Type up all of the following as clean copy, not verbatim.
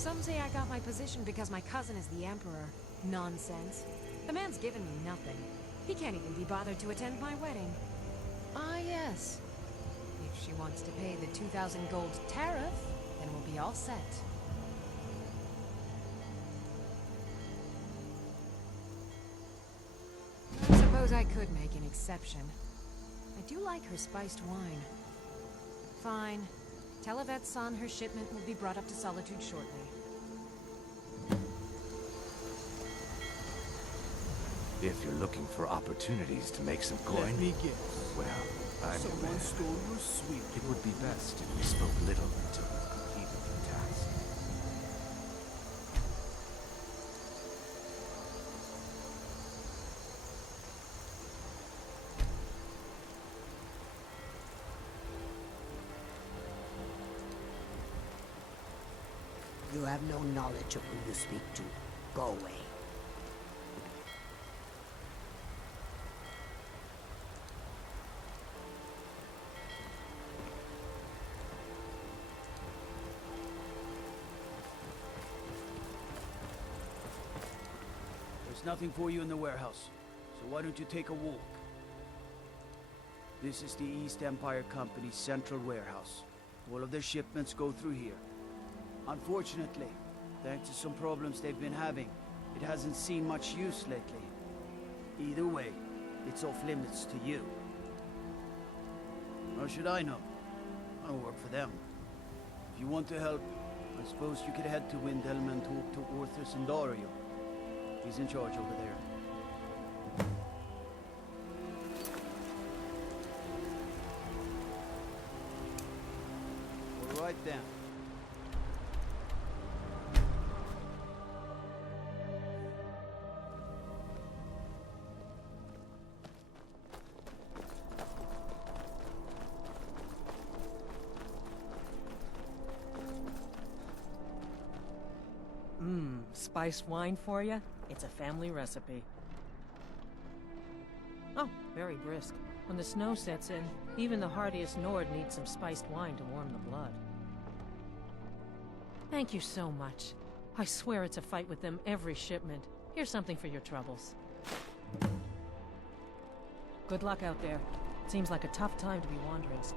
Some say I got my position because my cousin is the Emperor. Nonsense. The man's given me nothing. He can't even be bothered to attend my wedding. Ah, yes. If she wants to pay the 2,000 gold tariff, then we'll be all set. I suppose I could make an exception. I do like her spiced wine. Fine. Tell Yvette's son her shipment will be brought up to Solitude shortly. If you're looking for opportunities to make some coin, Let me guess. well, I'm your man. Someone stole your sweet. It would be best if we spoke little until we've completed the task. You have no knowledge of who you speak to. Go away. There's nothing for you in the warehouse, so why don't you take a walk? This is the East Empire Company's central warehouse. All of their shipments go through here. Unfortunately, thanks to some problems they've been having, it hasn't seen much use lately. Either way, it's off limits to you. How should I know? I don't work for them. If you want to help, I suppose you could head to Windhelm and talk to Orthus and Dario. He's in charge over there. All right then. Spiced wine for you? It's a family recipe. Oh, very brisk. When the snow sets in, even the hardiest Nord needs some spiced wine to warm the blood. Thank you so much. I swear it's a fight with them every shipment. Here's something for your troubles. Good luck out there. Seems like a tough time to be wanderers.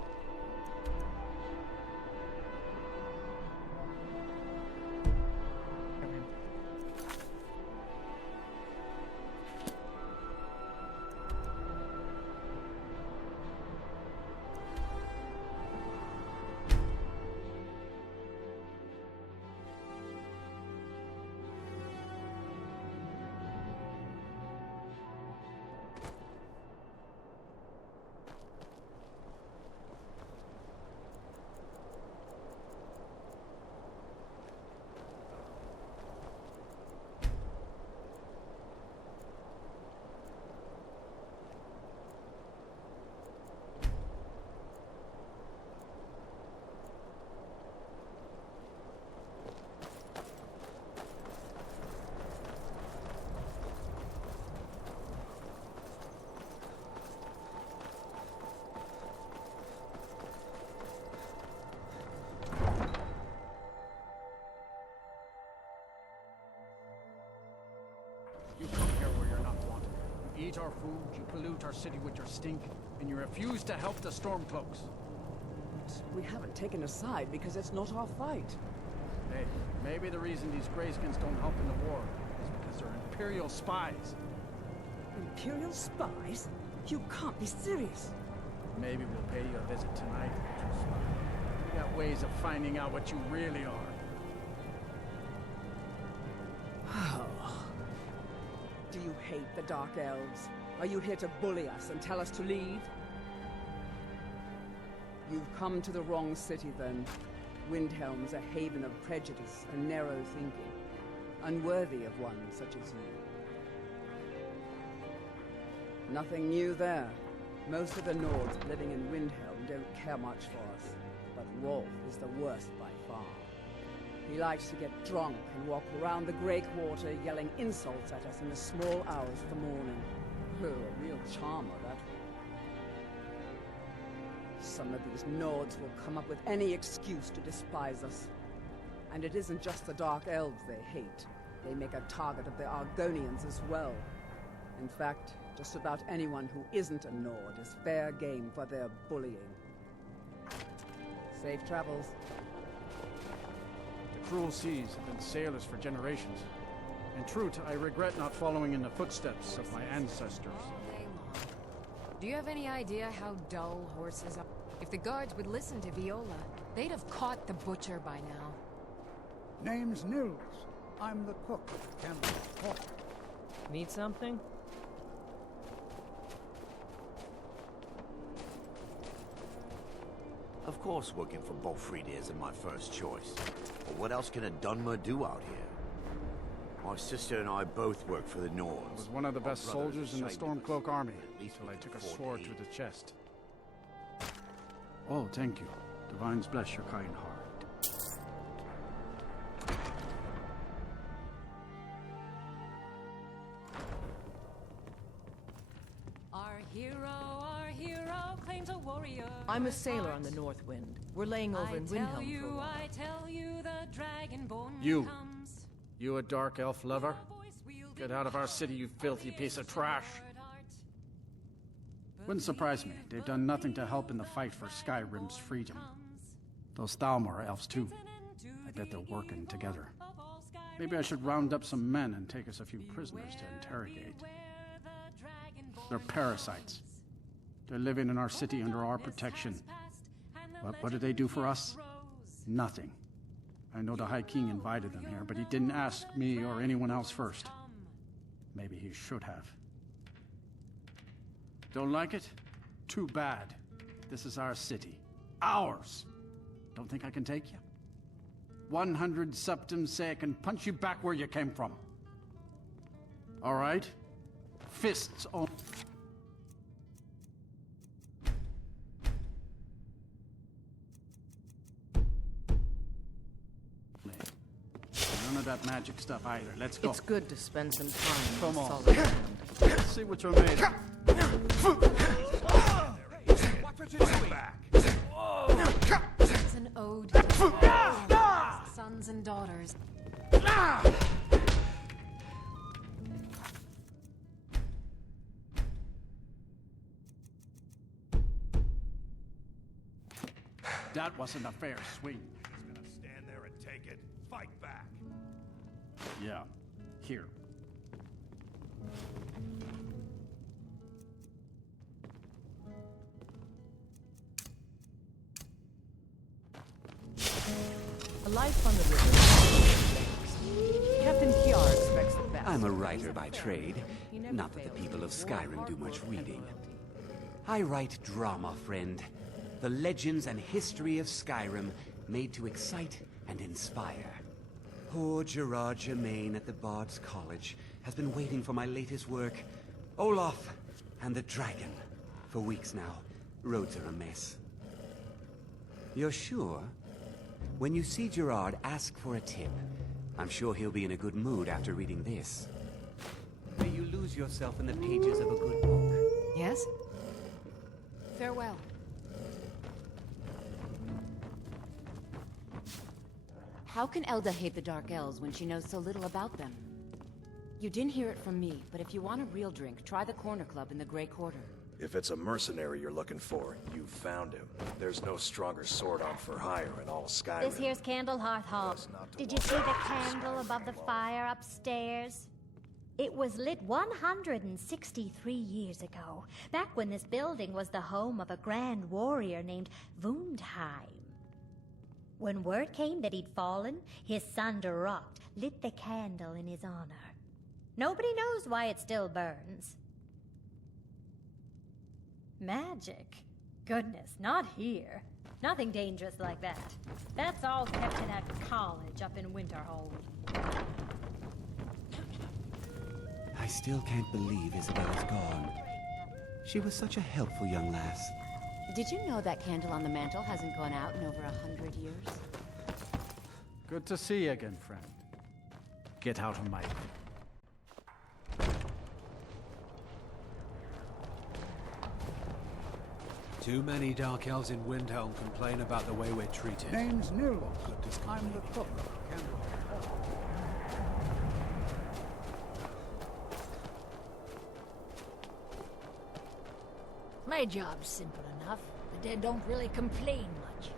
You come here where you're not wanted. You eat our food, you pollute our city with your stink, and you refuse to help the Stormcloaks. We haven't taken a side because it's not our fight. Hey, maybe the reason these Greyskins don't help in the war is because they're Imperial spies. Imperial spies? You can't be serious. Maybe we'll pay you a visit tonight, Major Spy. We got ways of finding out what you really are. Do you hate the Dark Elves? Are you here to bully us and tell us to leave? You've come to the wrong city, then. Windhelm's a haven of prejudice and narrow thinking, unworthy of one such as you. Nothing new there. Most of the Nords living in Windhelm don't care much for us, but Rolf is the worst by far. He likes to get drunk and walk around the Grey Quarter yelling insults at us in the small hours of the morning. Oh, a real charmer, that one. Some of these Nords will come up with any excuse to despise us. And it isn't just the Dark Elves they hate. They make a target of the Argonians as well. In fact, just about anyone who isn't a Nord is fair game for their bullying. Safe travels. The cruel seas have been sailors for generations. In truth, I regret not following in the footsteps of my ancestors. All day long. Do you have any idea how dull horses are? If the guards would listen to Viola, they'd have caught the butcher by now. Name's Nils. I'm the cook at Campbell's Hall. Need something? Of course working for Bolfrida isn't my first choice. But what else can a Dunmer do out here? My sister and I both work for the Nords. I was one of the Our best brothers soldiers in the saved us, Stormcloak army, at least until I we took a could afford sword to through eat. the chest. Oh, thank you. Divines bless your kind heart. Our hero claims a warrior. I'm a sailor on the North Wind. We're laying over in Windhelm for a while. I tell you, the dragonborn You. comes. You a dark elf lover? Get out of our city, you filthy piece of trash! Wouldn't surprise me. They've done nothing to help in the fight for Skyrim's freedom. Those Thalmor are elves too. I bet they're working together. Maybe I should round up some men and take us a few prisoners to interrogate. They're parasites. They're living in our city under our protection. But what do they do for us? Nothing. I know the High King invited them here, but he didn't ask me or anyone else first. Maybe he should have. Don't like it? Too bad. This is our city. Ours! Don't think I can take you? 100 septums say I can punch you back where you came from. All right? Fists on... None of that magic stuff either. Let's go. It's good to spend some time Come on on. solid ground. Let's see what you're made of. It's an ode to the sons and daughters. That wasn't a fair swing. He's gonna stand there and take it. Fight back. Yeah. Here. A life on the river. Captain Kiar expects the best. I'm a writer by trade. He never Not that the fails people to of reward Skyrim hard do much work and reading. loyalty. I write drama, friend. The legends and history of Skyrim made to excite and inspire. Poor Gerard Germain at the Bard's College has been waiting for my latest work, Olaf and the Dragon, for weeks now. Roads are a mess. You're sure? When you see Gerard, ask for a tip. I'm sure he'll be in a good mood after reading this. May you lose yourself in the pages of a good book. Yes? Farewell. How can Elda hate the Dark Elves when she knows so little about them? You didn't hear it from me, but if you want a real drink, try the Corner Club in the Grey Quarter. If it's a mercenary you're looking for, you found him. There's no stronger sword on for hire in all Skyrim. This here's Candlehearth Hall. Did you see the candle above the fire upstairs? It was lit 163 years ago, back when this building was the home of a grand warrior named Windhelm. When word came that he'd fallen, his son Durant lit the candle in his honor. Nobody knows why it still burns. Magic? Goodness, not here. Nothing dangerous like that. That's all kept in that college up in Winterhold. I still can't believe Isabella's gone. She was such a helpful young lass. Did you know that candle on the mantle hasn't gone out in over 100 years? Good to see you again, friend. Get out of my... Too many Dark Elves in Windhelm complain about the way we're treated. Name's Nils. I'm the cook at My job's simple enough. The dead don't really complain much.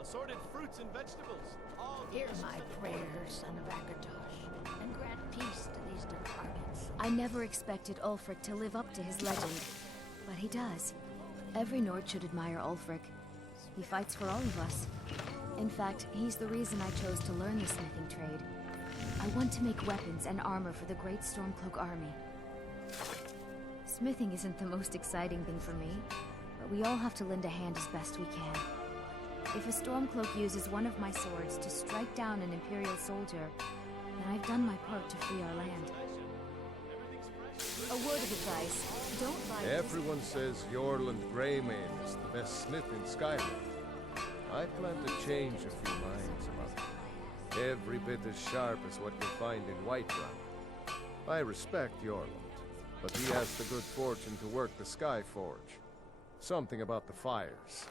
Assorted fruits and vegetables. Hear my prayers, son of Akatosh, and grant peace to these departments. I never expected Ulfric to live up to his legend, but he does. Every Nord should admire Ulfric. He fights for all of us. In fact, he's the reason I chose to learn the smithing trade. I want to make weapons and armor for the great Stormcloak army. Smithing isn't the most exciting thing for me, but we all have to lend a hand as best we can. If a Stormcloak uses one of my swords to strike down an Imperial soldier, then I've done my part to free our land. A word of advice. Don't buy... Everyone says Yorland Greymane is the best smith in Skyrim. I plan to change a few minds about it. Every bit as sharp as what you find in Whiterun. I respect Yorland, but he has the good fortune to work the Skyforge. Something about the fires.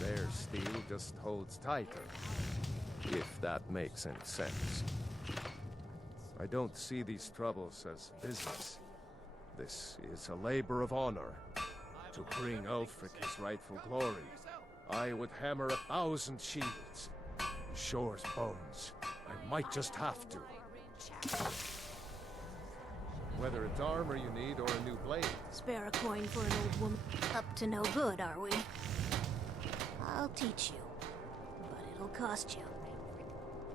Their steel just holds tighter. If that makes any sense. I don't see these troubles as business. This is a labor of honor. To bring Ulfric his rightful glory, I would hammer 1,000 shields. Shore's bones. I might just have to. Whether it's armor you need or a new blade. Spare a coin for an old woman. Up to no good, are we? I'll teach you. But it'll cost you.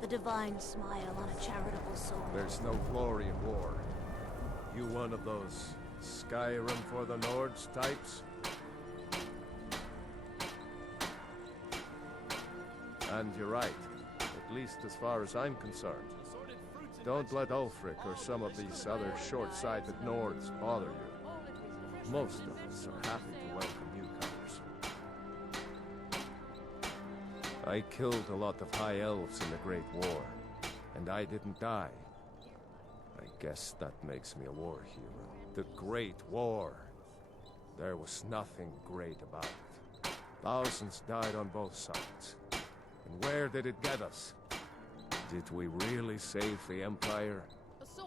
The divine smile on a charitable soul. There's no glory in war. You one of those Skyrim for the Nords types? And you're right, at least as far as I'm concerned. Don't let Ulfric or some of these other short-sighted Nords bother you. Most of us are happy to welcome newcomers. I killed a lot of High Elves in the Great War, and I didn't die. I guess that makes me a war hero. The Great War. There was nothing great about it. Thousands died on both sides. And where did it get us? Did we really save the Empire?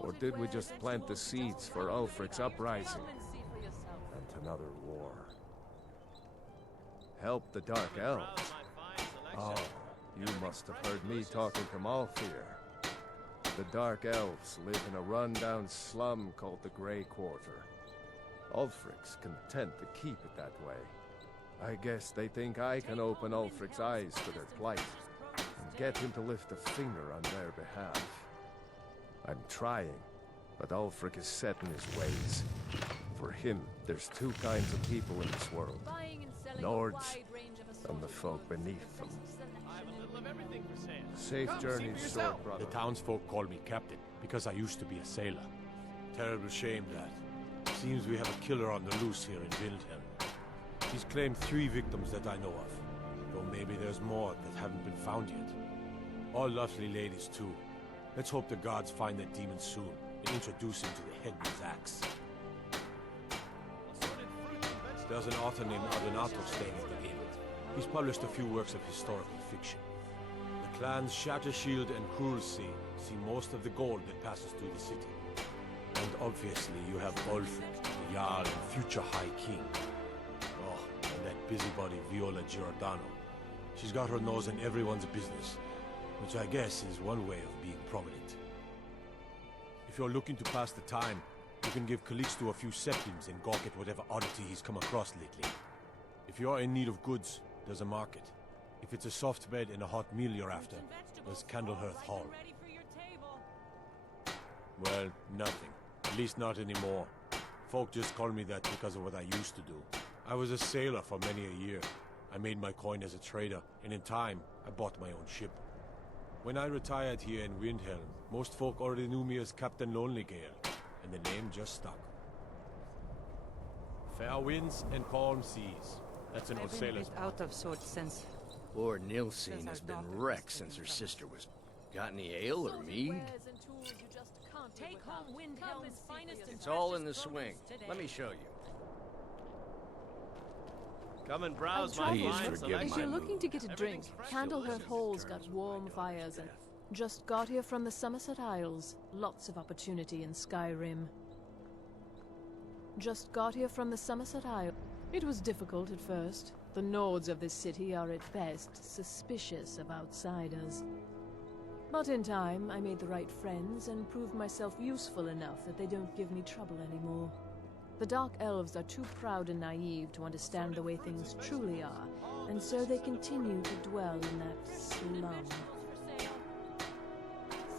Or did we just plant the seeds for Ulfric's uprising? And another war. Help the Dark Elves? Oh, you must have heard me talking to Malfear. The Dark Elves live in a run-down slum called the Grey Quarter. Ulfric's content to keep it that way. I guess they think I can open Ulfric's eyes to their plight, and get him to lift a finger on their behalf. I'm trying, but Ulfric is set in his ways. For him, there's two kinds of people in this world. Nords, and the folk beneath them. Safe journeys, sword brother. The townsfolk call me captain, because I used to be a sailor. Terrible shame that. Seems we have a killer on the loose here in Windhelm. He's claimed 3 victims that I know of, though maybe there's more that haven't been found yet. All lovely ladies too. Let's hope the gods find that demon soon, and introduce him to the headman's axe. There's an author named Ardonato staying at the inn. He's published a few works of historical fiction. The clans Shattershield and Cruelsea see most of the gold that passes through the city. And obviously you have Ulfric, the Jarl and future High King. Oh, and that busybody Viola Giordano. She's got her nose in everyone's business, which I guess is one way of being prominent. If you're looking to pass the time, you can give Calixto a few septims and gawk at whatever oddity he's come across lately. If you're in need of goods, there's a market. If it's a soft bed and a hot meal you're after, there's Candlehearth Hall. Well, nothing. At least not anymore. Folk just call me that because of what I used to do. I was a sailor for many a year. I made my coin as a trader, and in time, I bought my own ship. When I retired here in Windhelm, most folk already knew me as Captain Lonelygale, and the name just stuck. Fair winds and calm seas. That's an old sailor's. Out of sorts since. Poor Nilsine has been wrecked since her sister was... Got any ale or mead? Take home Windhelm's finest and It's all in the swing. Let me show you. Come and browse my fine selection. If you're looking to get a drink, Candlehearth Hall's got warm fires and just got here from the Somerset Isles. Lots of opportunity in Skyrim. Just got here from the Somerset Isle. It was difficult at first. The Nords of this city are at best suspicious of outsiders. But in time, I made the right friends and proved myself useful enough that they don't give me trouble anymore. The Dark Elves are too proud and naive to understand the way things truly are, and so they continue to dwell in that slum.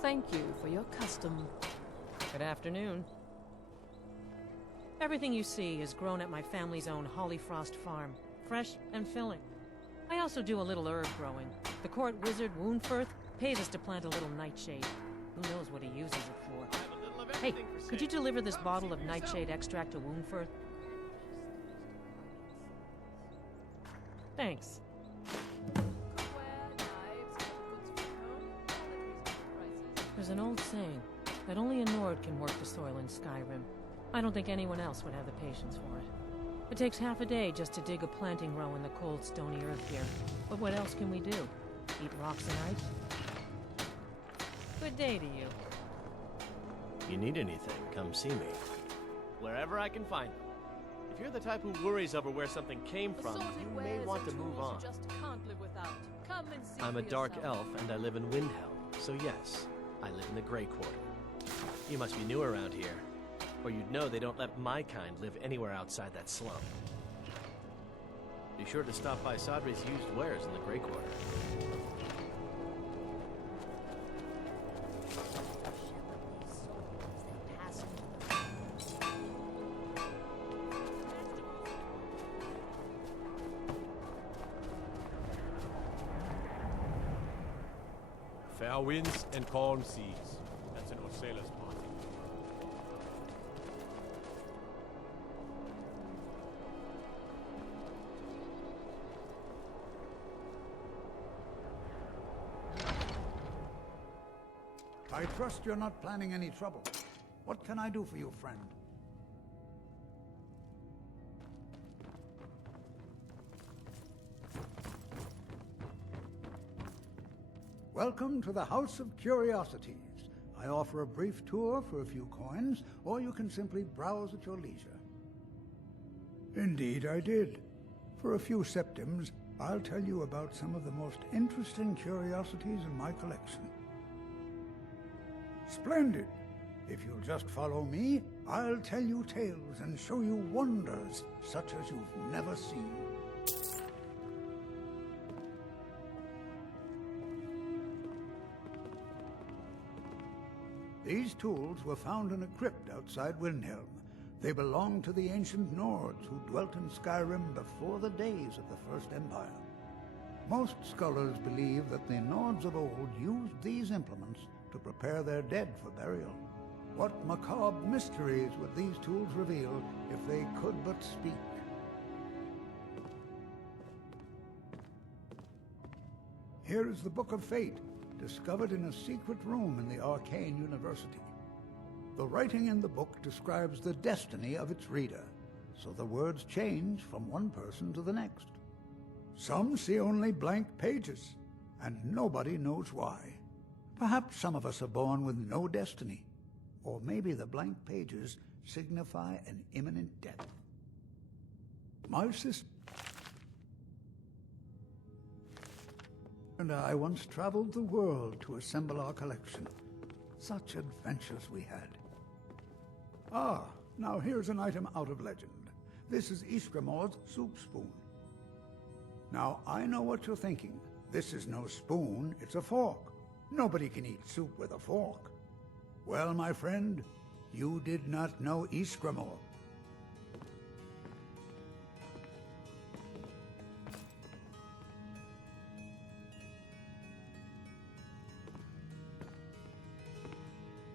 Thank you for your custom. Good afternoon. Everything you see is grown at my family's own Hollyfrost farm, fresh and filling. I also do a little herb growing. The court wizard Woundfirth pays us to plant a little nightshade. Who knows what he uses it for? Hey, could you deliver this bottle of nightshade extract to Woundfirth? Thanks. There's an old saying that only a Nord can work the soil in Skyrim. I don't think anyone else would have the patience for it. It takes half a day just to dig a planting row in the cold, stony earth here. But what else can we do? Eat rocks and ice? Good day to you. You need anything, come see me. Wherever I can find them. If you're the type who worries over where something came from, you may want to move on. I'm a dark elf and I live in Windhelm, so yes, I live in the Grey Quarter. You must be new around here, or you'd know they don't let my kind live anywhere outside that slum. Be sure to stop by Sadri's used wares in the Grey Quarter. Fair winds and calm seas. That's an Orsela's party. I trust you're not planning any trouble. What can I do for you, friend? Welcome to the House of Curiosities. I offer a brief tour for a few coins, or you can simply browse at your leisure. Indeed, I did. For a few septims, I'll tell you about some of the most interesting curiosities in my collection. Splendid! If you'll just follow me, I'll tell you tales and show you wonders such as you've never seen. These tools were found in a crypt outside Windhelm. They belonged to the ancient Nords who dwelt in Skyrim before the days of the First Empire. Most scholars believe that the Nords of old used these implements to prepare their dead for burial. What macabre mysteries would these tools reveal if they could but speak? Here is the Book of Fate, discovered in a secret room in the Arcane University. The writing in the book describes the destiny of its reader, so the words change from one person to the next. Some see only blank pages, and nobody knows why. Perhaps some of us are born with no destiny, or maybe the blank pages signify an imminent death. My sister and I once traveled the world to assemble our collection. Such adventures we had. Ah, now here's an item out of legend. This is Ysgramor's soup spoon. Now, I know what you're thinking. This is no spoon, it's a fork. Nobody can eat soup with a fork. Well, my friend, you did not know Ysgramor.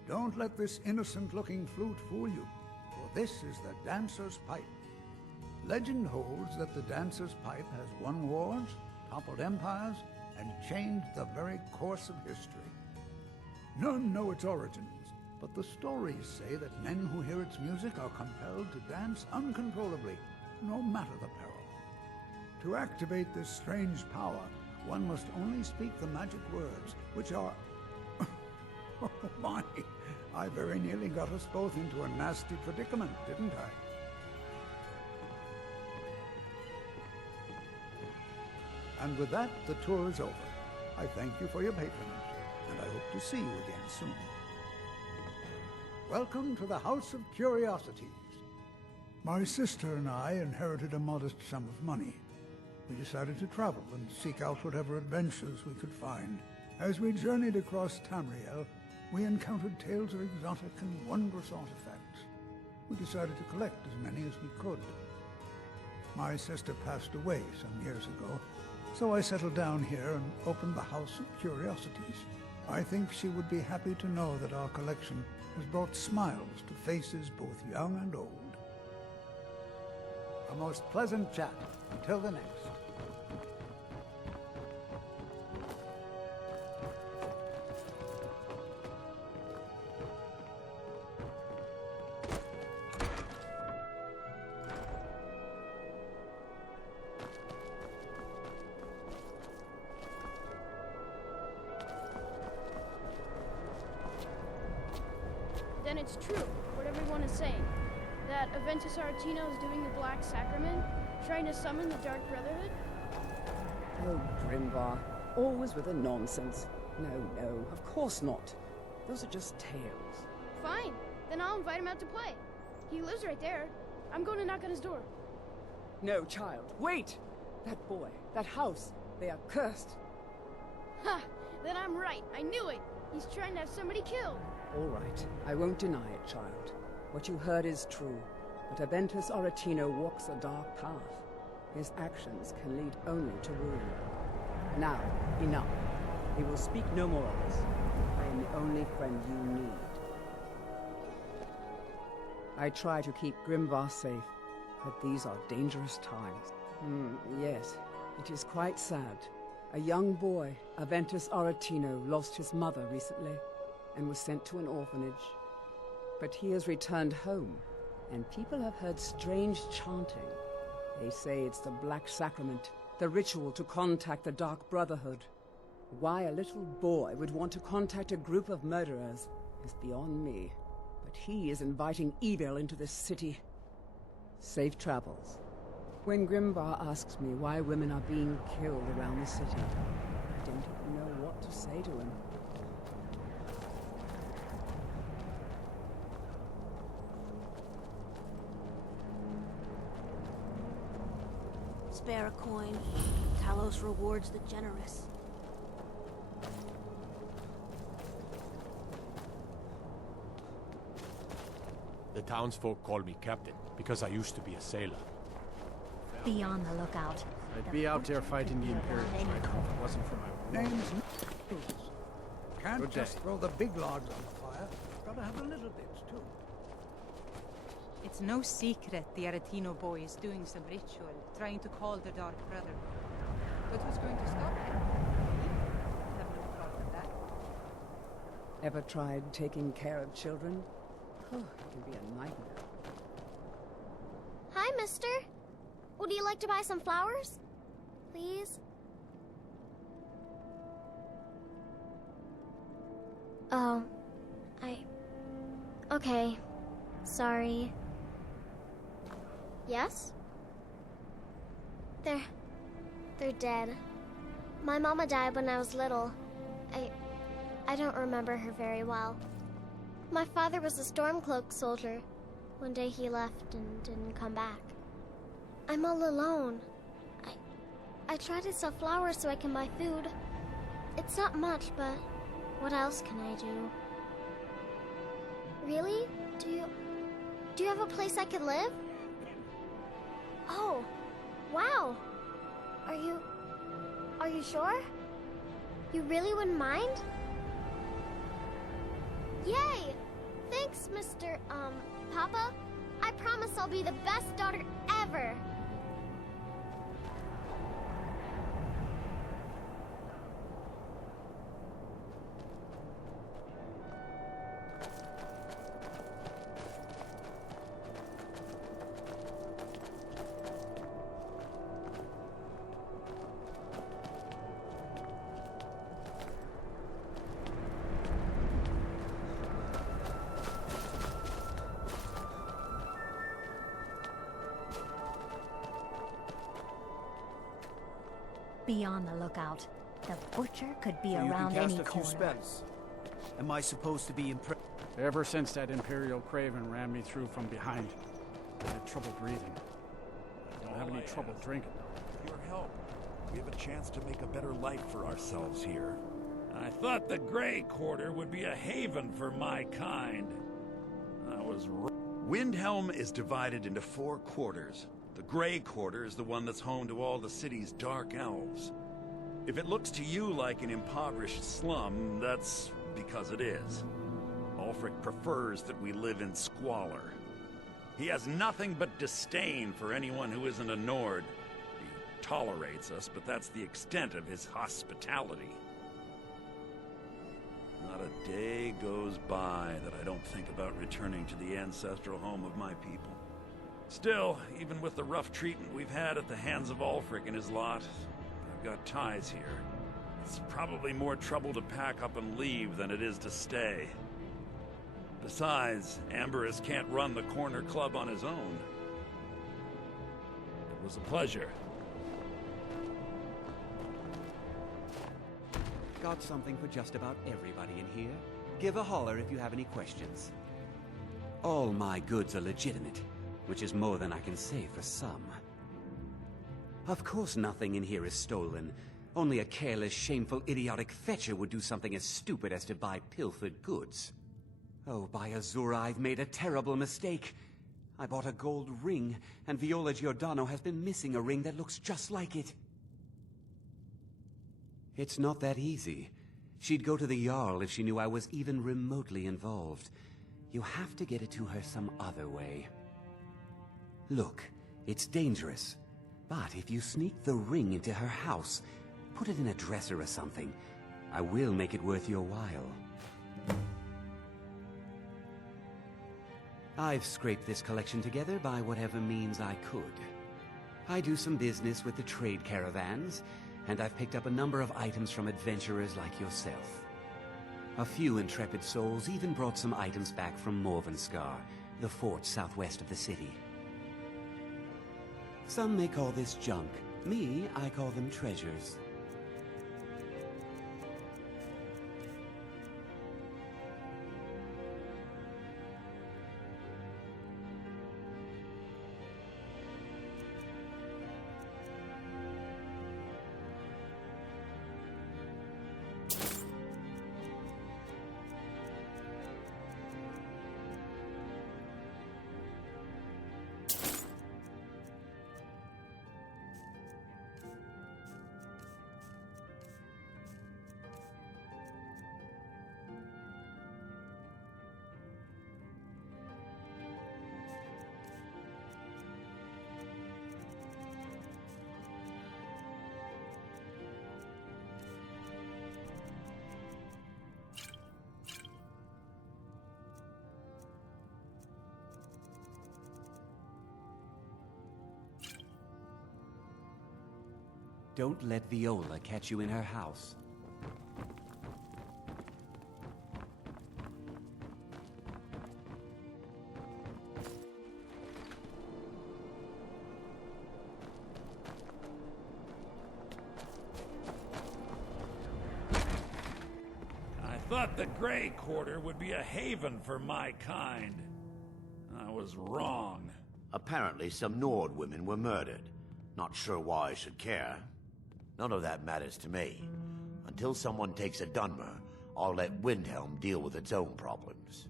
Don't let this innocent-looking flute fool you, for this is the dancer's pipe. Legend holds that the dancer's pipe has won wars, toppled empires, and changed the very course of history. None know its origins, but the stories say that men who hear its music are compelled to dance uncontrollably, no matter the peril. To activate this strange power, one must only speak the magic words, which are... Oh my, I very nearly got us both into a nasty predicament, didn't I? And with that, the tour is over. I thank you for your patronage, and I hope to see you again soon. Welcome to the House of Curiosities. My sister and I inherited a modest sum of money. We decided to travel and seek out whatever adventures we could find. As we journeyed across Tamriel, we encountered tales of exotic and wondrous artifacts. We decided to collect as many as we could. My sister passed away some years ago, so I settled down here and opened the House of Curiosities. I think she would be happy to know that our collection has brought smiles to faces both young and old. A most pleasant chat. Until the next. Then it's true, what everyone is saying. That Aventus Aretino is doing the Black Sacrament, trying to summon the Dark Brotherhood? Oh, Grimvar. Always with the nonsense. No, of course not. Those are just tales. Fine, then I'll invite him out to play. He lives right there. I'm going to knock on his door. No, child, wait! That boy, that house, they are cursed. Ha! Then I'm right. I knew it. He's trying to have somebody killed. All right, I won't deny it, child. What you heard is true, but Aventus Aretino walks a dark path. His actions can lead only to ruin. Now, enough. We will speak no more of this. I am the only friend you need. I try to keep Grimvar safe, but these are dangerous times. Yes, it is quite sad. A young boy, Aventus Aretino, lost his mother recently and was sent to an orphanage. But he has returned home, and people have heard strange chanting. They say it's the Black Sacrament, the ritual to contact the Dark Brotherhood. Why a little boy would want to contact a group of murderers is beyond me. But he is inviting evil into this city. Safe travels. When Grimvar asks me why women are being killed around the city, I don't even know what to say to him. Spare a coin. Talos rewards the generous. The townsfolk call me captain because I used to be a sailor. Be on the lookout. I'd be out there fighting the Imperials right now if it wasn't for my Name's Can't Good just day. throw the big logs on the fire. Gotta have the little bits, too. It's no secret the Aretino boy is doing some ritual, trying to call the Dark Brotherhood. But who's going to stop him? I have no problem with that. Ever tried taking care of children? Oh, it can be a nightmare. Hi, mister. Would you like to buy some flowers? Please? Oh, Okay. Sorry. Yes? They're dead. My mama died when I was little. I don't remember her very well. My father was a Stormcloak soldier. One day he left and didn't come back. I'm all alone. I try to sell flowers so I can buy food. It's not much, but what else can I do? Really? Do you have a place I could live? Oh, wow. Are you sure? You really wouldn't mind? Yay! Thanks, Mr. Papa. I promise I'll be the best daughter ever. Be on the lookout. The butcher could be So around you can any cast a few corner. spells. Am I supposed to be impressed? Ever since that Imperial Craven ran me through from behind, I had trouble breathing. I don't have any trouble drinking, though. With your help, we have a chance to make a better life for ourselves here. I thought the Grey Quarter would be a haven for my kind. I was wrong. Windhelm is divided into 4 quarters. The Grey Quarter is the one that's home to all the city's dark elves. If it looks to you like an impoverished slum, that's because it is. Ulfric prefers that we live in squalor. He has nothing but disdain for anyone who isn't a Nord. He tolerates us, but that's the extent of his hospitality. Not a day goes by that I don't think about returning to the ancestral home of my people. Still, even with the rough treatment we've had at the hands of Ulfric and his lot, I've got ties here. It's probably more trouble to pack up and leave than it is to stay. Besides, Amberus can't run the corner club on his own. It was a pleasure. Got something for just about everybody in here. Give a holler if you have any questions. All my goods are legitimate, which is more than I can say for some. Of course nothing in here is stolen. Only a careless, shameful, idiotic fetcher would do something as stupid as to buy pilfered goods. Oh, by Azura, I've made a terrible mistake. I bought a gold ring, and Viola Giordano has been missing a ring that looks just like it. It's not that easy. She'd go to the Jarl if she knew I was even remotely involved. You have to get it to her some other way. Look, it's dangerous. But if you sneak the ring into her house, put it in a dresser or something, I will make it worth your while. I've scraped this collection together by whatever means I could. I do some business with the trade caravans, and I've picked up a number of items from adventurers like yourself. A few intrepid souls even brought some items back from Morvenskar, the fort southwest of the city. Some may call this junk. Me, I call them treasures. Don't let Viola catch you in her house. I thought the Grey Quarter would be a haven for my kind. I was wrong. Apparently some Nord women were murdered. Not sure why I should care. None of that matters to me. Until someone takes a Dunmer, I'll let Windhelm deal with its own problems.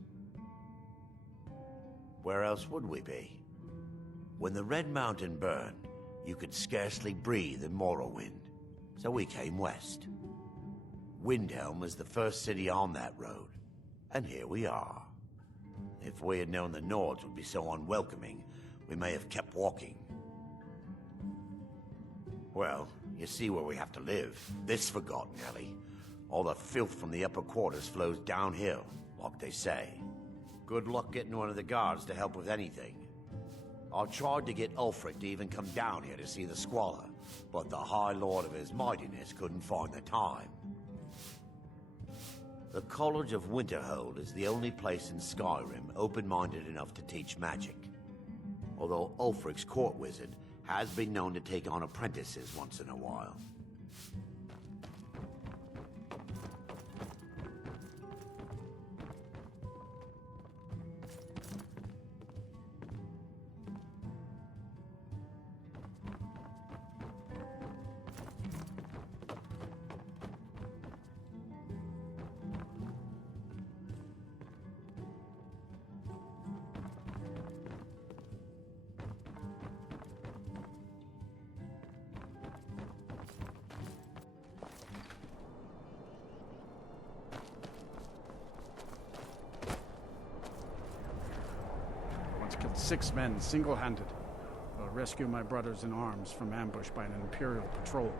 Where else would we be? When the Red Mountain burned, you could scarcely breathe in Morrowind, so we came west. Windhelm was the first city on that road, and here we are. If we had known the Nords would be so unwelcoming, we may have kept walking. Well, you see where we have to live. This forgotten alley. All the filth from the upper quarters flows downhill, like they say. Good luck getting one of the guards to help with anything. I tried to get Ulfric to even come down here to see the squalor, but the High Lord of his mightiness couldn't find the time. The College of Winterhold is the only place in Skyrim open-minded enough to teach magic. Although Ulfric's court wizard has been known to take on apprentices once in a while. 6 men single-handed. I'll rescue my brothers in arms from ambush by an Imperial patrol.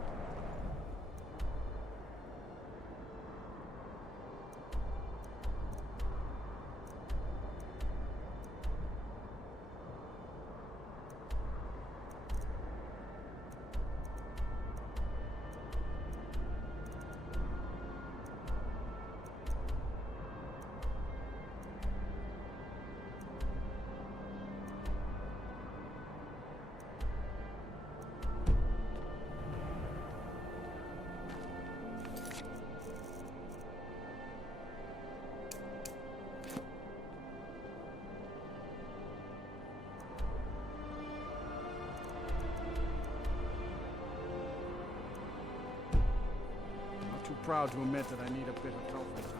Too proud to admit that I need a bit of help with that.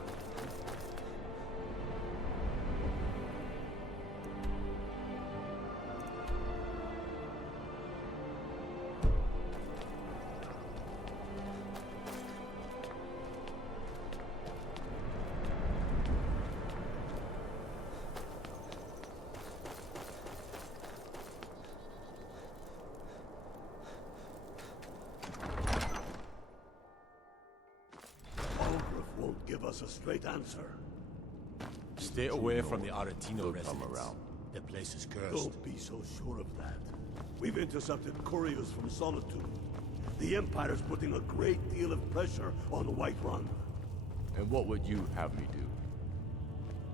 Give us a straight answer. Stay away from the Aretino residence. Come around. The place is cursed. Don't be so sure of that. We've intercepted couriers from Solitude. The Empire's putting a great deal of pressure on Whiterun. And what would you have me do?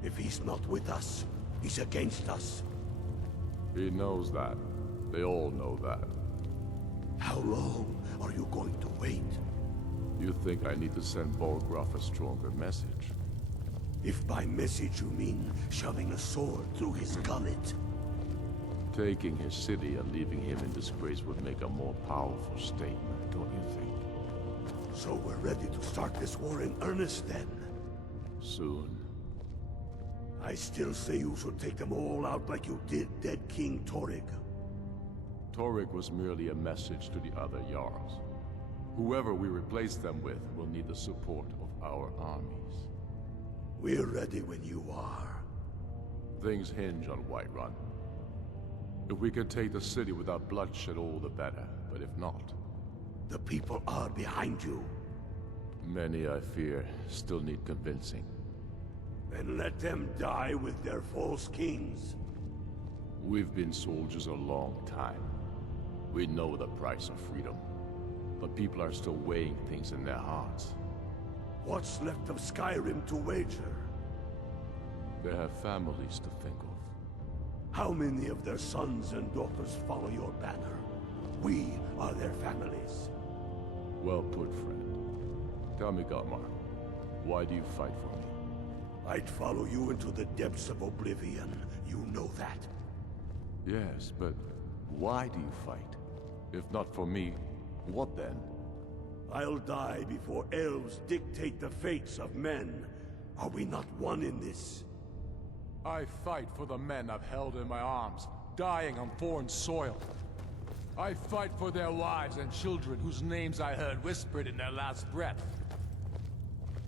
If he's not with us, he's against us. He knows that. They all know that. How long are you going to wait? You think I need to send Bolgraf a stronger message? If by message you mean shoving a sword through his gullet. Taking his city and leaving him in disgrace would make a more powerful statement, don't you think? So we're ready to start this war in earnest then? Soon. I still say you should take them all out like you did dead King Torrig. Torrig was merely a message to the other Jarls. Whoever we replace them with will need the support of our armies. We're ready when you are. Things hinge on Whiterun. If we can take the city without bloodshed, all the better. But if not... The people are behind you. Many, I fear, still need convincing. Then let them die with their false kings. We've been soldiers a long time. We know the price of freedom. But people are still weighing things in their hearts. What's left of Skyrim to wager? They have families to think of. How many of their sons and daughters follow your banner? We are their families. Well put, friend. Tell me, Galmar, why do you fight for me? I'd follow you into the depths of oblivion. You know that. Yes, but why do you fight? If not for me, what then? I'll die before elves dictate the fates of men. Are we not one in this? I fight for the men I've held in my arms, dying on foreign soil. I fight for their wives and children whose names I heard whispered in their last breath.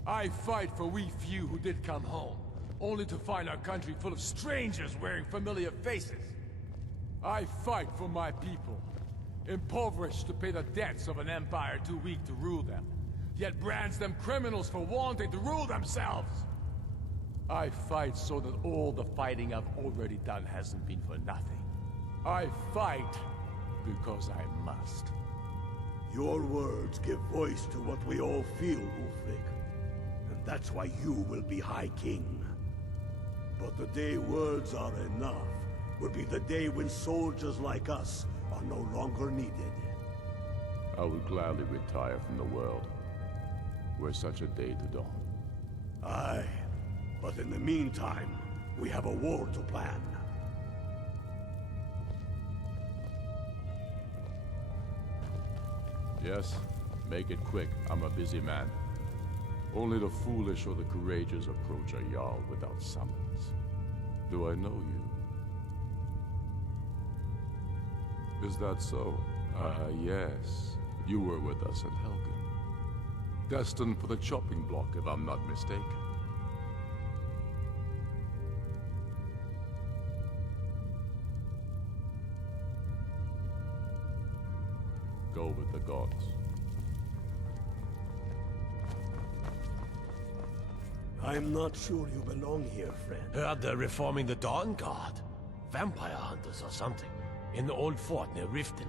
I fight for we few who did come home, only to find our country full of strangers wearing familiar faces. I fight for my people, impoverished to pay the debts of an empire too weak to rule them, yet brands them criminals for wanting to rule themselves. I fight so that all the fighting I've already done hasn't been for nothing. I fight because I must. Your words give voice to what we all feel, Ulfric. And that's why you will be High King. But the day words are enough will be the day when soldiers like us are no longer needed. I would gladly retire from the world, were such a day to dawn. Aye, but in the meantime, we have a war to plan. Yes, make it quick. I'm a busy man. Only the foolish or the courageous approach a Jarl without summons. Do I know you? Is that so? Yes. You were with us at Helgen. Destined for the chopping block, if I'm not mistaken. Go with the gods. I'm not sure you belong here, friend. Heard they're reforming the Dawn Guard. Vampire hunters or something. In the old fort near Riften.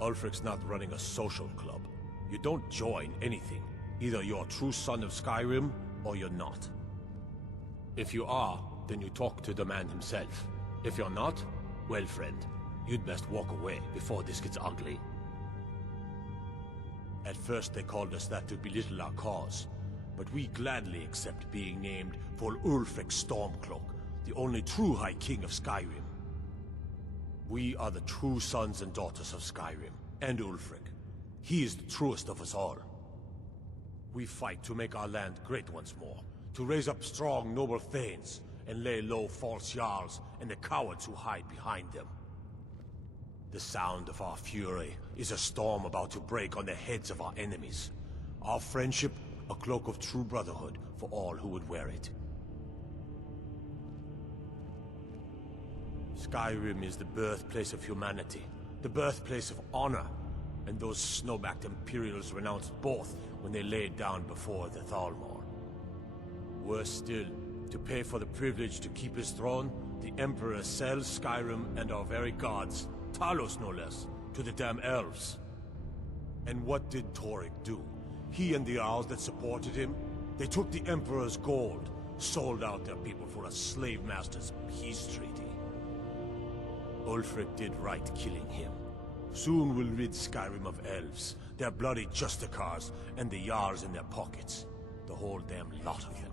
Ulfric's not running a social club. You don't join anything. Either you're a true son of Skyrim, or you're not. If you are, then you talk to the man himself. If you're not, well, friend, you'd best walk away before this gets ugly. At first they called us that to belittle our cause, but we gladly accept being named for Ulfric Stormcloak, the only true High King of Skyrim. We are the true sons and daughters of Skyrim, and Ulfric. He is the truest of us all. We fight to make our land great once more, to raise up strong, noble thanes, and lay low false jarls and the cowards who hide behind them. The sound of our fury is a storm about to break on the heads of our enemies. Our friendship, a cloak of true brotherhood for all who would wear it. Skyrim is the birthplace of humanity, the birthplace of honor, and those snow-backed Imperials renounced both when they laid down before the Thalmor. Worse still, to pay for the privilege to keep his throne, the Emperor sells Skyrim and our very gods, Talos no less, to the damn elves. And what did Torek do? He and the Owls that supported him? They took the Emperor's gold, sold out their people for a slave master's peace treaty. Ulfric did right killing him. Soon we'll rid Skyrim of elves, their bloody Justicars, and the Jarls in their pockets. The whole damn lot of them.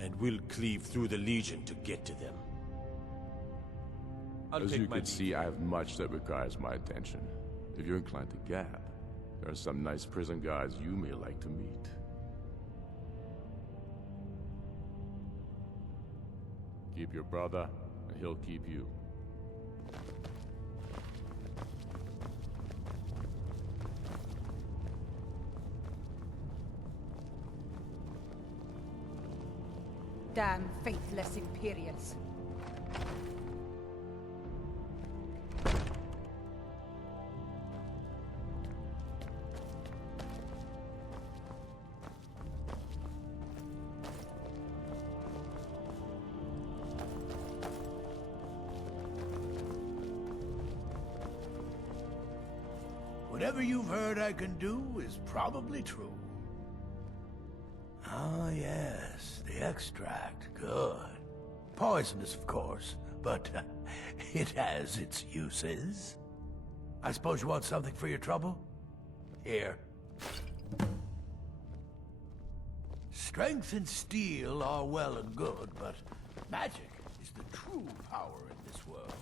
And we'll cleave through the Legion to get to them. As you can see, I have much that requires my attention. If you're inclined to gab, there are some nice prison guards you may like to meet. Keep your brother, and he'll keep you. Damn faithless Imperials. Whatever you've heard I can do is probably true. Ah, yes, the extract. Good. Poisonous, of course, but it has its uses. I suppose you want something for your trouble? Here. Strength and steel are well and good, but magic is the true power in this world.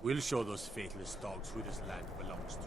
We'll show those faithless dogs who this land belongs to.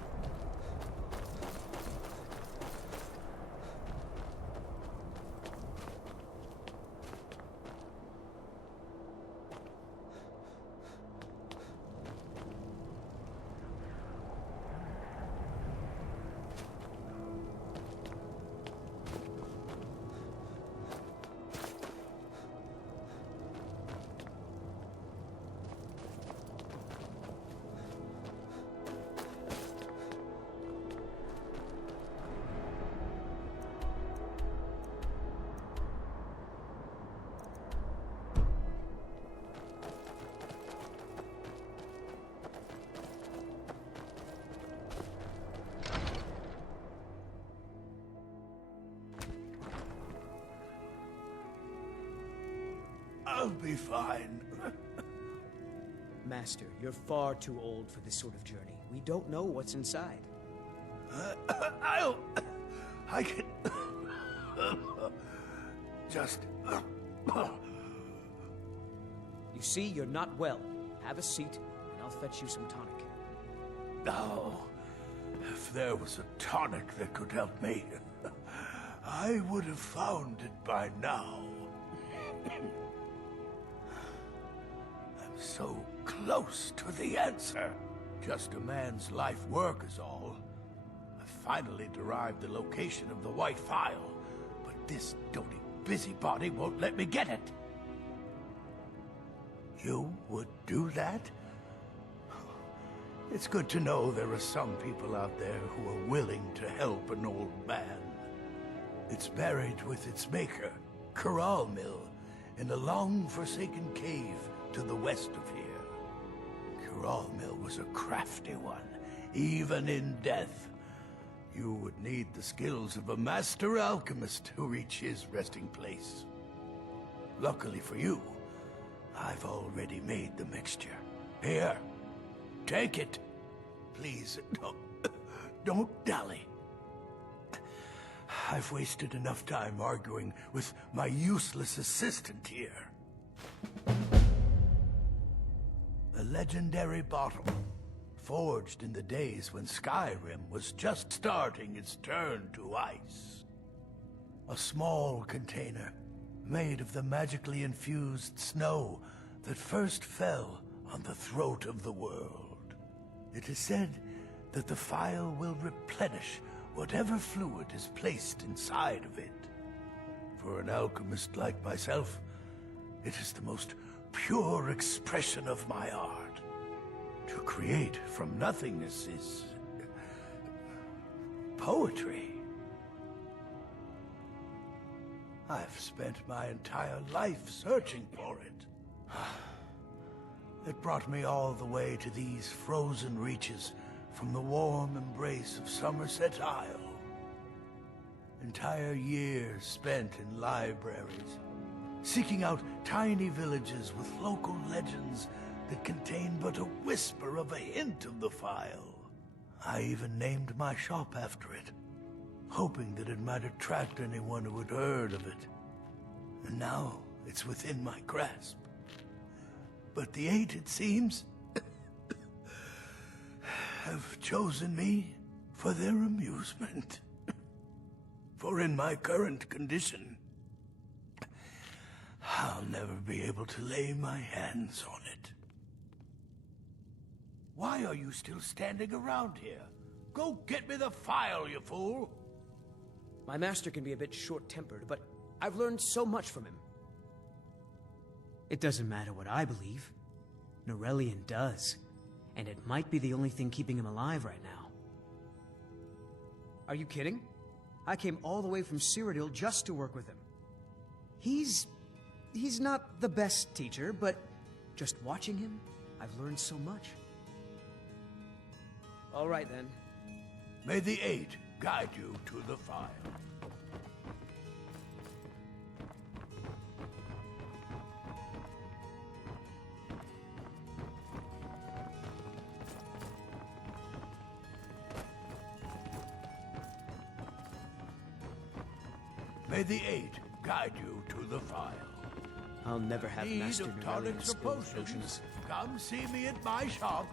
I'll be fine. Master, you're far too old for this sort of journey. We don't know what's inside. I can... just... You see, you're not well. Have a seat, and I'll fetch you some tonic. No. If there was a tonic that could help me, I would have found it by now. I'm so close to the answer. Just a man's life work is all. I finally derived the location of the White Phial, but this doting busybody won't let me get it. You would do that? It's good to know there are some people out there who are willing to help an old man. It's buried with its maker, Mill, in a long-forsaken cave to the west of here. Mill was a crafty one, even in death. You would need the skills of a master alchemist to reach his resting place. Luckily for you, I've already made the mixture. Here, take it. Please, don't dally. I've wasted enough time arguing with my useless assistant here. A legendary bottle, forged in the days when Skyrim was just starting its turn to ice. A small container, made of the magically infused snow that first fell on the throat of the world. It is said that the phial will replenish whatever fluid is placed inside of it. For an alchemist like myself, it is the most pure expression of my art. To create from nothingness is poetry. I've spent my entire life searching for it. It brought me all the way to these frozen reaches from the warm embrace of Somerset Isle. Entire years spent in libraries, seeking out tiny villages with local legends that contain but a whisper of a hint of the phial. I even named my shop after it, hoping that it might attract anyone who had heard of it. And now it's within my grasp. But the Eight, it seems, have chosen me for their amusement. For in my current condition, I'll never be able to lay my hands on it. Why are you still standing around here? Go get me the phial, you fool! My master can be a bit short-tempered, but I've learned so much from him. It doesn't matter what I believe. Norelian does. And it might be the only thing keeping him alive right now. Are you kidding? I came all the way from Cyrodiil just to work with him. He's not the best teacher, but just watching him, I've learned so much. All right, then. May the Eight guide you to the phial. May the Eight guide you to the phial. I'll never have Need mastered of tonics or Norelian's skills potions? potions. Come see me at my shop.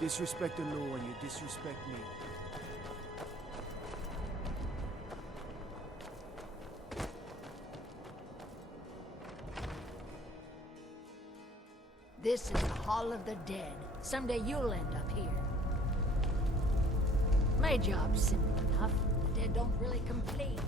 Disrespect the law and you disrespect me. This is the Hall of the Dead. Someday you'll end up here. My job's simple enough. The dead don't really complain much.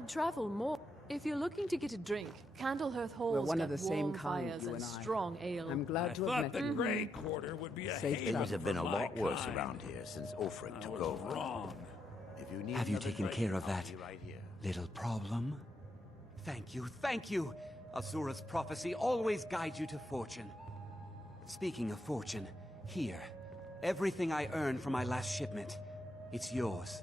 I'd travel more. If you're looking to get a drink, Candlehearth Hall's We're one of got the same warm kind, fires you and and I. strong ale. I'm glad to I have thought met the you. Grey Quarter would be a Safe haven Things have been a for lot my worse kind. around here since Ulfric I took was over. wrong. If you need Have you another taken drink, care of I'll that be right here. little problem? Thank you, thank you! Azura's prophecy always guides you to fortune. Speaking of fortune, here. Everything I earned from my last shipment. It's yours.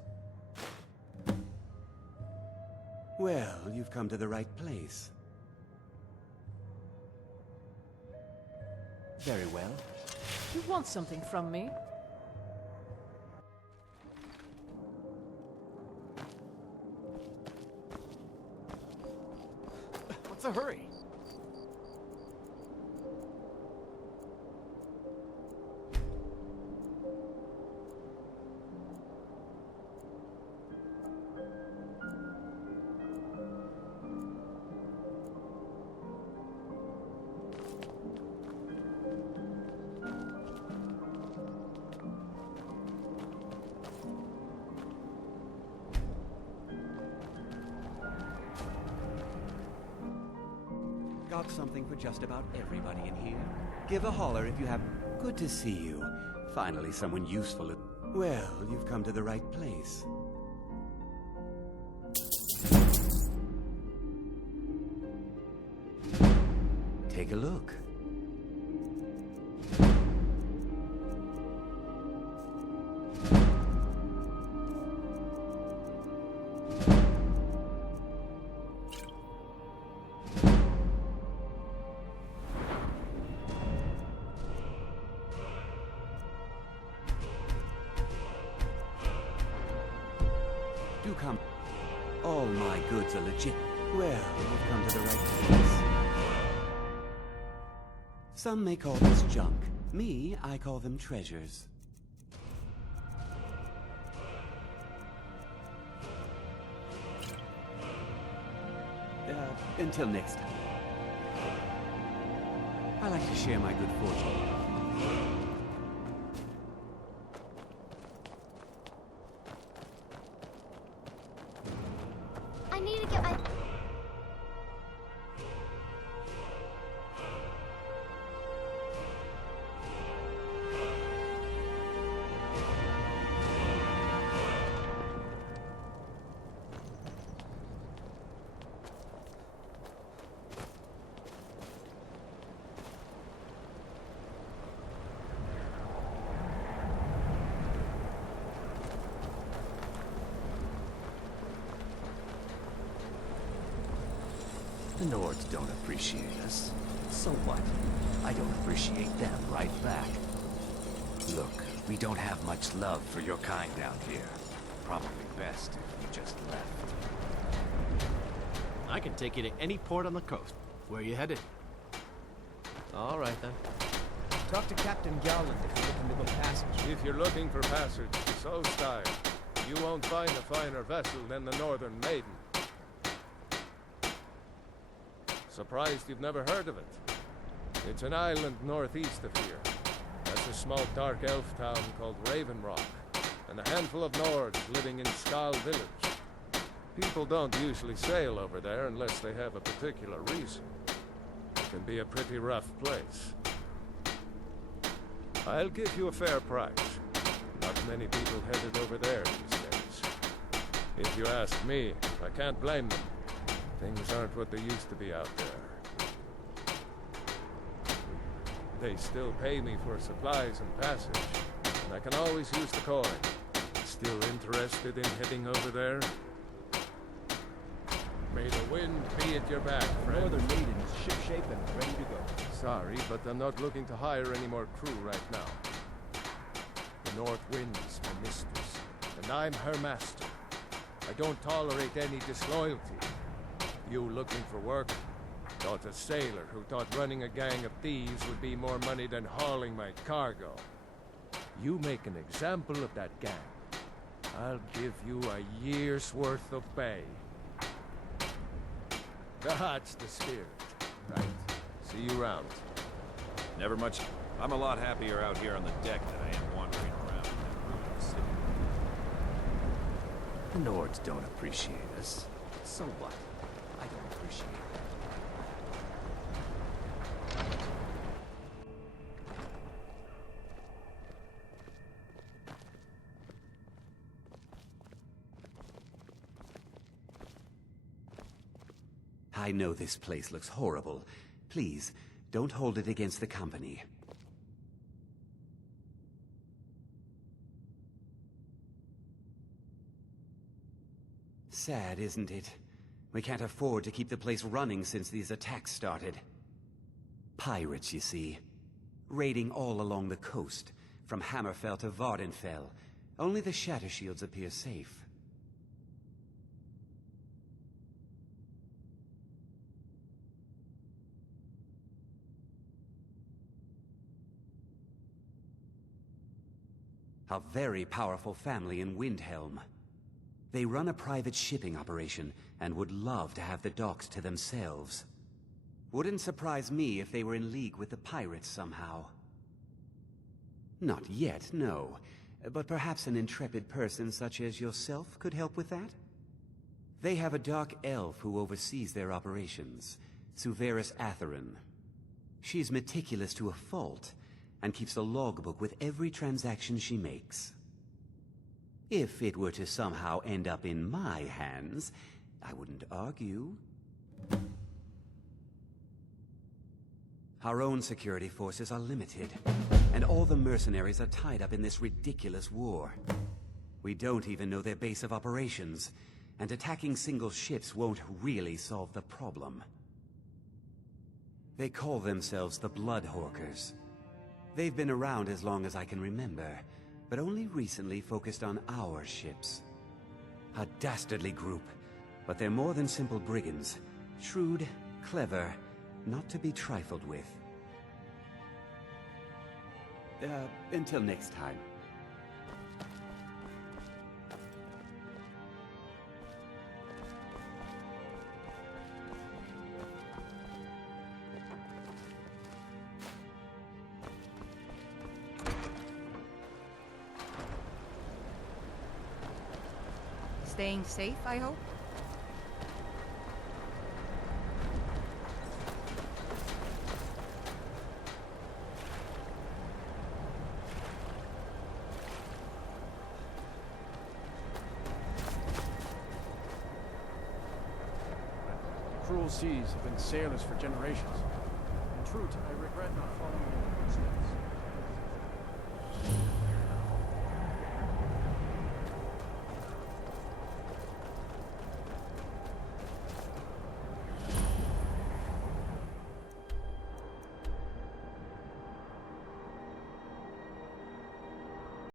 Well, you've come to the right place. Very well. You want something from me? What's the hurry? Got something for just about everybody in here. Give a holler if you have... Good to see you. Finally, someone useful. Well, you've come to the right place. Take a look. Do come. All my goods are legit. Well, you've come to the right place. Some may call this junk. Me, I call them treasures. Until next time. I like to share my good fortune. I need to get my... The Nords don't appreciate us. So what? I don't appreciate them right back. Look, we don't have much love for your kind down here. Probably best if you just left. I can take you to any port on the coast. Where are you headed? All right, then. Talk to Captain Garland if you're looking to go passage. If you're looking for passage to Solstheim, you won't find a finer vessel than the Northern Maiden. Surprised you've never heard of it. It's an island northeast of here. That's a small dark elf town called Raven Rock, and a handful of Nords living in Skal Village. People don't usually sail over there unless they have a particular reason. It can be a pretty rough place. I'll give you a fair price. Not many people headed over there these days. If you ask me, I can't blame them. Things aren't what they used to be out there. They still pay me for supplies and passage, and I can always use the coin. Still interested in heading over there? May the wind be at your back, friend. Northern Maiden is shipshape and ready to go. Sorry, but I'm not looking to hire any more crew right now. The North Wind is my mistress, and I'm her master. I don't tolerate any disloyalty. You looking for work? Thought a sailor who thought running a gang of thieves would be more money than hauling my cargo. You make an example of that gang. I'll give you a year's worth of pay. That's the spirit. Right. See you around. Never much. I'm a lot happier out here on the deck than I am wandering around in that ruined city. The Nords don't appreciate us. So what? I don't appreciate that. I know this place looks horrible. Please, don't hold it against the company. Sad, isn't it? We can't afford to keep the place running since these attacks started. Pirates, you see. Raiding all along the coast, from Hammerfell to Vardenfell. Only the Shatter Shields appear safe. A very powerful family in Windhelm. They run a private shipping operation and would love to have the docks to themselves. Wouldn't surprise me if they were in league with the pirates somehow. Not yet, no. But perhaps an intrepid person such as yourself could help with that? They have a dark elf who oversees their operations, Suveris Atherin. She's meticulous to a fault, and keeps a logbook with every transaction she makes. If it were to somehow end up in my hands, I wouldn't argue. Our own security forces are limited, and all the mercenaries are tied up in this ridiculous war. We don't even know their base of operations, and attacking single ships won't really solve the problem. They call themselves the Bloodhawkers. They've been around as long as I can remember, but only recently focused on our ships. A dastardly group, but they're more than simple brigands. Shrewd, clever, not to be trifled with. Until next time. Staying safe, I hope? Cruel seas have been sailors for generations. In truth, I regret not following in their footsteps.